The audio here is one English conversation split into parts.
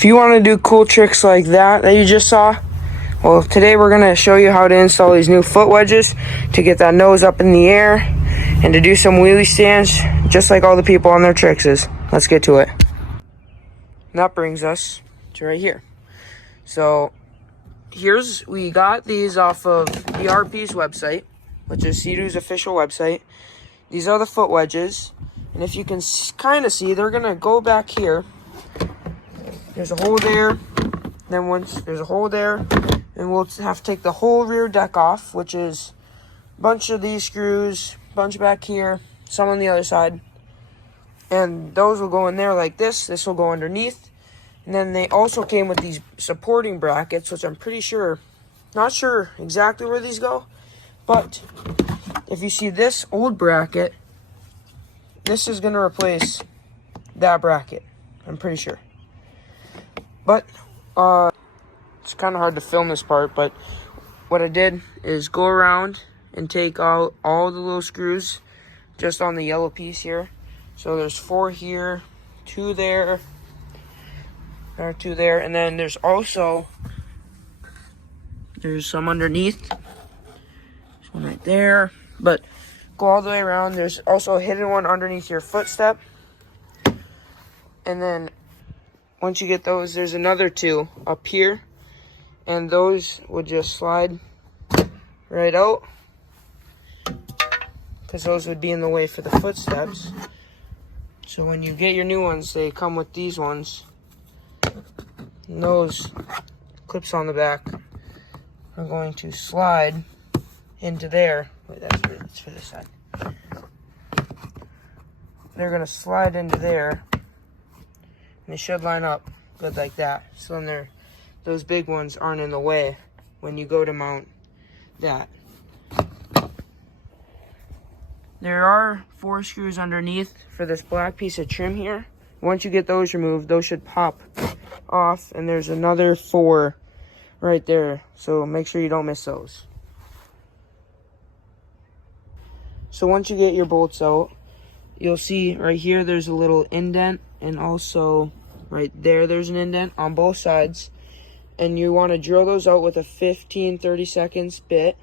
If you want to do cool tricks like that you just saw, well, today we're going to show you how to install these new foot wedges to get that nose up in the air and to do some wheelie stands just like all the people on their tricks is. Let's get to it. And that brings us to right here. So we got these off of the RP's website, which is Sea-Doo's official website. These are the foot wedges, and if you can kind of see, they're going to go back here. There's a hole there, then once there's a hole there, and we'll have to take the whole rear deck off, which is a bunch of these screws, bunch back here, some on the other side, and those will go in there like this. This will go underneath, and then they also came with these supporting brackets, which I'm pretty sure, not sure exactly where these go, but if you see this old bracket, this is going to replace that bracket, I'm pretty sure. But it's kind of hard to film this part, but what I did is go around and take out all the little screws just on the yellow piece here. So there's 4 here, 2 there, 2 there, and then there's some underneath. There's one right there, but go all the way around. There's also a hidden one underneath your footstep, and then once you get those, there's another 2 up here, and those would just slide right out because those would be in the way for the footsteps. So when you get your new ones, they come with these ones, and those clips on the back are going to slide into there. Wait, that's for this side. They're going to slide into there. They should line up good like that, so then those big ones aren't in the way when you go to mount that. There are 4 screws underneath for this black piece of trim here. Once you get those removed, those should pop off, and there's another 4 right there, so make sure you don't miss those. So once you get your bolts out, you'll see right here there's a little indent, and also right there there's an indent on both sides, and you want to drill those out with a 15-30 seconds bit.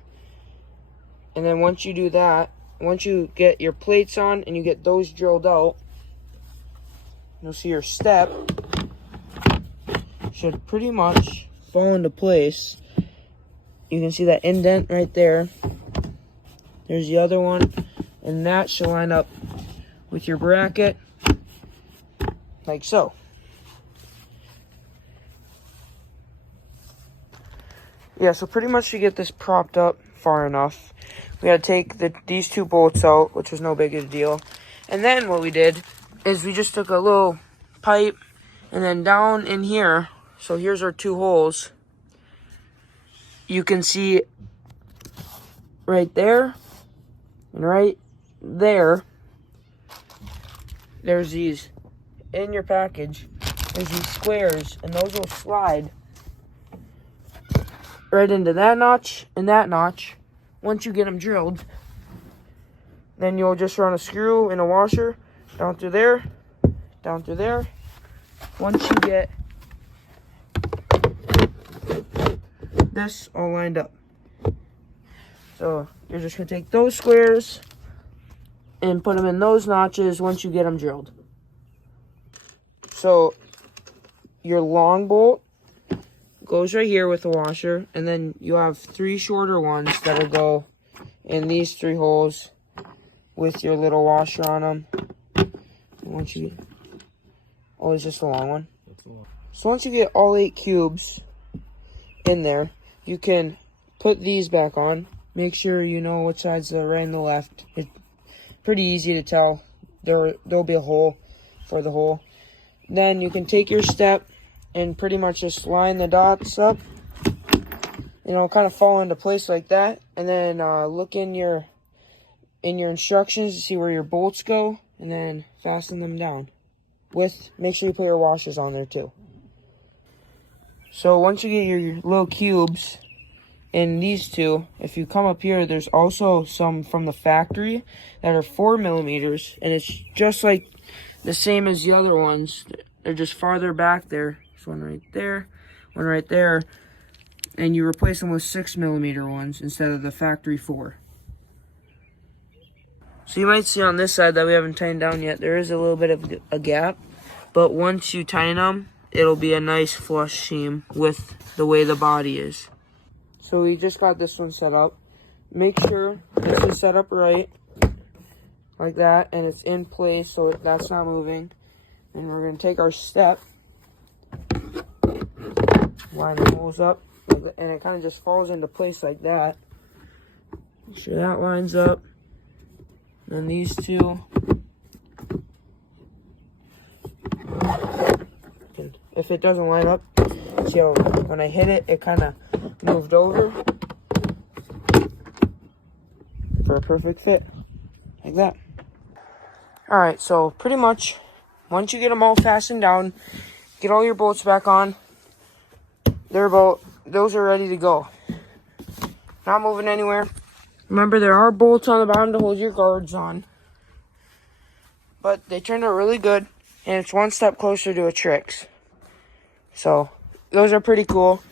And then once you do that, once you get your plates on and you get those drilled out, you'll see your step should pretty much fall into place. You can see that indent right there. There's the other one, and that should line up with your bracket like so. Yeah, so pretty much to get this propped up far enough, we had to take these 2 bolts out, which was no big of a deal. And then what we did is we just took a little pipe, and then down in here, so here's our 2 holes. You can see right there and right there, there's these, in your package, there's these squares, and those will slide right into that notch and that notch. Once you get them drilled, then you'll just run a screw in a washer down through there, down through there. Once you get this all lined up, so you're just going to take those squares and put them in those notches once you get them drilled. So your long bolt goes right here with the washer, and then you have 3 shorter ones that'll go in these 3 holes with your little washer on them. And once you get, oh, it's just a long one. So once you get all 8 cubes in there, you can put these back on. Make sure you know which side's the right and the left. It's pretty easy to tell. There'll be a hole for the hole. Then you can take your step and pretty much just line the dots up. It'll kind of fall into place like that. And then look in your instructions to see where your bolts go, and then fasten them down. Make sure you put your washers on there too. So once you get your little cubes in these 2, if you come up here, there's also some from the factory that are 4mm, and it's just like the same as the other ones. They're just farther back there. one right there, one right there, and you replace them with 6mm ones instead of the factory 4. So you might see on this side that we haven't tightened down yet, there is a little bit of a gap, but once you tighten them, it'll be a nice flush seam with the way the body is. So we just got this one set up. Make sure this is set up right, like that, and it's in place so that's not moving. And we're going to take our step, line the holes up, and it kind of just falls into place like that. Make sure that lines up. Then these two. If it doesn't line up, see how when I hit it, it kind of moved over for a perfect fit, like that. Alright, so pretty much, once you get them all fastened down, get all your bolts back on, those are ready to go. Not moving anywhere. Remember, there are bolts on the bottom to hold your guards on, but they turned out really good, and it's one step closer to a Trix. So, those are pretty cool,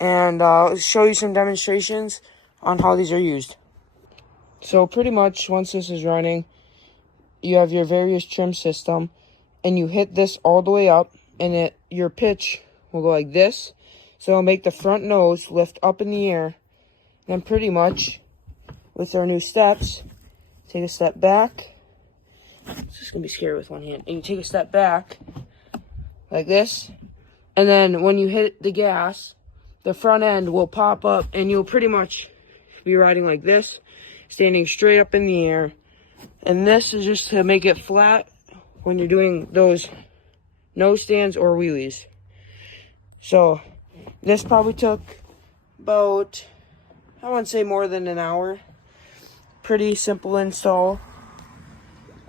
and I'll show you some demonstrations on how these are used. So, pretty much, once this is running, you have your various trim system, and you hit this all the way up, and your pitch will go like this, so it'll make the front nose lift up in the air. Then pretty much, with our new steps, take a step back. It's just going to be scary with one hand. And you take a step back, like this, and then when you hit the gas, the front end will pop up, and you'll pretty much be riding like this, standing straight up in the air. And this is just to make it flat when you're doing those nose stands or wheelies. So, this probably took about, I wouldn't say more than an hour. Pretty simple install.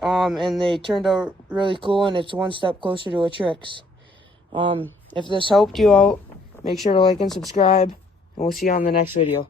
And they turned out really cool, and it's one step closer to a Trix. If this helped you out, make sure to like and subscribe, and we'll see you on the next video.